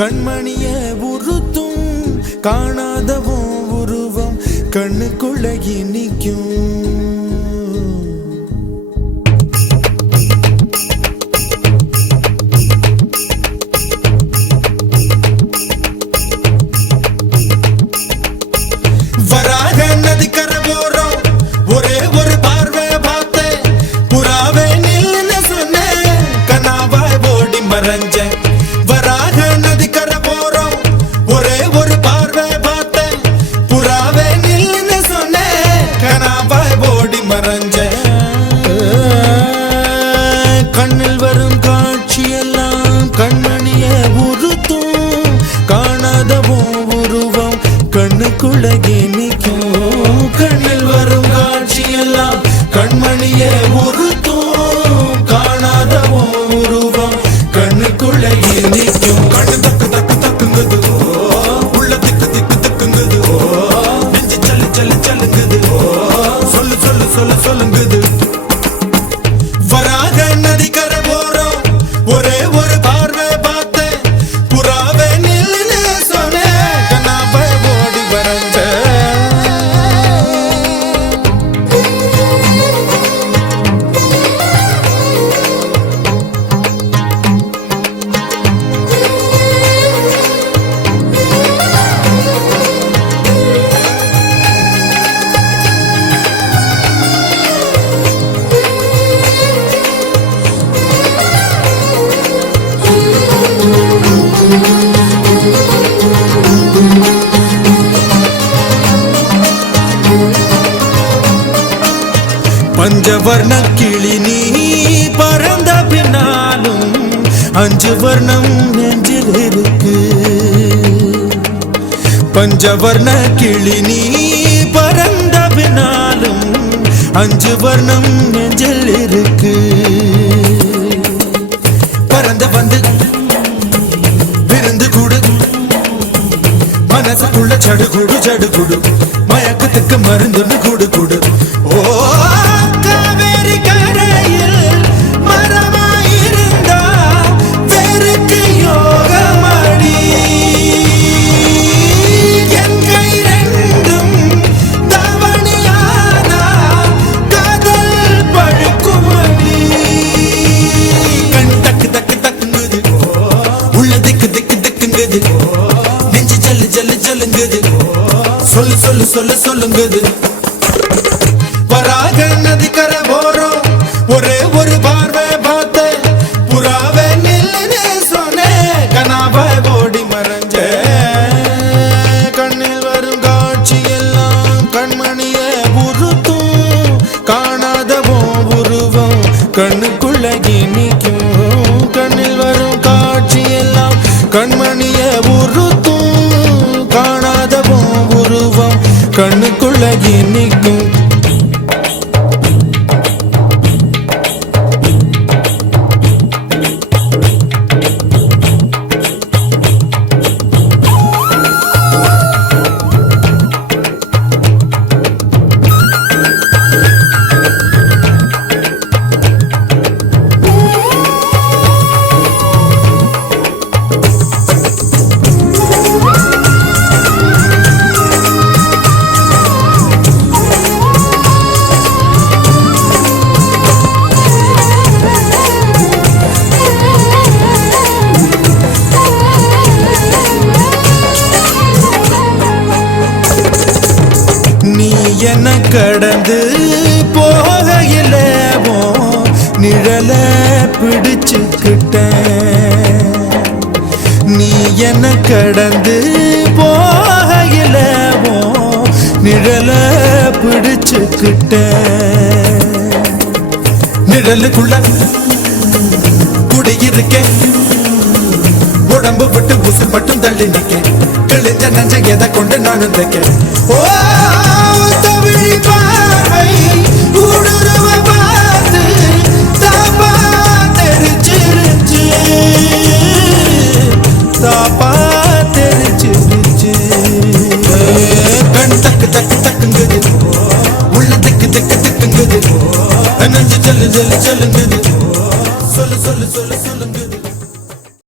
கண்மணிய உறுத்தும் காணாதவும் உருவம் கண்ணுக்குள்ள நிற்கும். வராக நதிக்கரை போறோம், ஒரே ஒரு பார்வை பார்த்தேன், புறாவே நில்லுன்னு சொன்னேன், கனாவாய் ஓடி மறைஞ்சேன். வராக நதிக்கரை போறோம், ஒரே ஒரு பார்வை பார்த்தேன், புறாவே நில்லுன்னு சொன்னேன், கனாவாய் ஓடி மறைஞ்சேன். கண்ணில் வரும் காட்சியெல்லாம் கண்மணிய உறுத்தும் காணாதவும் உருவம் கண்ணுக்குள்ள நிற்கும். கண்ணில் வரும் காட்சியெல்லாம் கண்மணிய உறுத்தும் காணாதவும் உருவம் கண்ணுக்குள்ள நிற்கும். கண்ணு தக்கு தக்கு தக்குங்குது, உள்ள திக்கு திக்கு திக்குங்குது, நெஞ்சு சல்லு சல்லு சல்லுங்குது, சொல்லு சொல்லு சொல்லு சொல்லுங்குது. வராக நதிக்கரை போறோம், ஒரே ஒரு பார்வை பார்த்தேன், புறாவே நில்லுன்னு சொன்னேன், கனாவை ஓடி மறைஞ்சேன். பஞ்சவர்ண கிளி நீ பறந்த பின்னாலும் 5 வர்ணம் நெஞ்சில் இருக்கு. பஞ்சவர்ண கிளி நீ பறந்த பின்னாலும் 5 வர்ணம் நெஞ்சில் இருக்கு. பறந்து வந்து விருந்து கூடு, மனசுக்குள்ள சடுகுடு சடுகுடு, மயக்கத்துக்கு மருந்துன்னு கூடு கூடு. ஓ காவேரி கரையில் மரமாயிருந்தா வெறுக்கு யோகமடி, என் கை ரெண்டும் தவணியானா காதல் பழுக்குமடி. கண் தக்கு தக்கு தக்குங்குது, உள்ள திக்கு திக்கு திக்குங்குது, நெஞ்சு ஜல்லு ஜல்லு ஜல்லுங்குது, சொல்லு சொல்லு சொல்லு சொல்லுங்குது. வராக நதிக்கரை போறோம், ஒரே ஒரு பார்வை பார்த்தேன், புறாவே நில்லுன்னு சொன்னேன், கனாவாய் ஓடி மறைஞ்சேன். கண்ணில் வரும் காட்சியெல்லாம் கண்மணிய உறுத்தும் காணாதவும் உருவம் கண்ணுக்குள்ள நிற்கும். கண்ணில் வரும் காட்சியெல்லாம் கண்மணிய உறுத்தும் காணாதவும் உருவம் கண்ணுக்குள்ள நிற்கும். என்ன கடந்து போகையில நிழல பிடிச்சுக்கிட்டேன். நீ என்ன கடந்து போகையில நிழல பிடிச்சுக்கிட்டேன். நிழலுக்குள்ள குடியிருக்கேன், உடம்பு விட்டு உசுர் மட்டும் தள்ளி நிக்க, கிழிஞ்ச நஞ்ச எதை கொண்டு நானும் தைக்க. ஓ தமிழ் பார்வை ஊடுருவ பார்த்து தாப்பா தெரிச்சிருச்சு, தாப்பா தெரிச்சிருச்சு. கண் தக்கு தக்கு தக்குங்குது, உள்ள திக்கு திக்கு திக்குங்குது, நஞ்சு சொல்லு சொல்லு சொல்லுங்குது, சொல்லு சொல்லு சொல்லு சொல்லுங்குது.